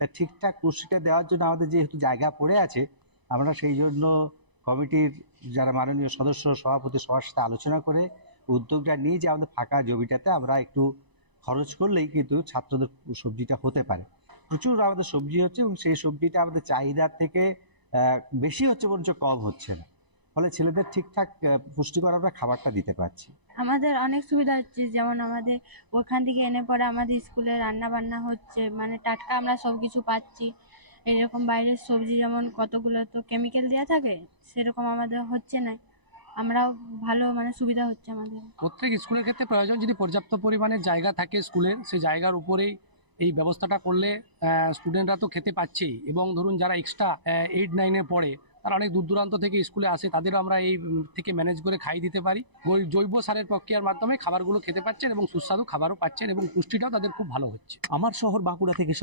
তা ঠিকঠাক পুষ্টিটা দেওয়ার জন্য আমাদের যেহেতু জায়গা পড়ে আছে, আমরা সেই জন্য কমিটির যারা মাননীয় সদস্য সভাপতি সবার সাথে আলোচনা করে উদ্যোগটা নিয়ে যে আমাদের ফাঁকা জমিটাতে আমরা একটু খরচ করলেই কিন্তু ছাত্রদের সবজিটা হতে পারে। প্রচুর আমাদের সবজি হচ্ছে এবং সেই সবজিটা আমাদের চাহিদার থেকে বেশি হচ্ছে, বরঞ্চ কম হচ্ছে না। ফলে ছেলেদের ঠিকঠাক পুষ্টিকর আমরা খাবারটা দিতে পারছি। আমাদের অনেক সুবিধা হচ্ছে, যেমন আমাদের ওখান থেকে এনে পরে আমাদের স্কুলে রান্না বান্না হচ্ছে, মানে টাটকা আমরা সব কিছু পাচ্ছি। এরকম বাইরের সবজি যেমন কতগুলো তো কেমিক্যাল দেওয়া থাকে, সেরকম আমাদের হচ্ছে না। আমরাও ভালো মানে সুবিধা হচ্ছে আমাদের। প্রত্যেক স্কুলের ক্ষেত্রে প্রয়োজন, যদি পর্যাপ্ত পরিমাণে জায়গা থাকে স্কুলের, সেই জায়গার উপরেই এই ব্যবস্থাটা করলে স্টুডেন্টরা তো খেতে পাচ্ছেই, এবং ধরুন যারা এক্সট্রা 8-9-এ পড়ে তারা অনেক দূর দূরান্ত থেকে স্কুলে আসে, তাদেরও আমরা এই থেকে ম্যানেজ করে খাইয়ে দিতে পারি। জৈব সারের প্রক্রিয়ার মাধ্যমে খাবারগুলো খেতে পাচ্ছেন এবং সুস্বাদু খাবারও পাচ্ছেন এবং পুষ্টিটাও তাদের খুব ভালো হচ্ছে। আমার শহর বাঁকুড়া থেকে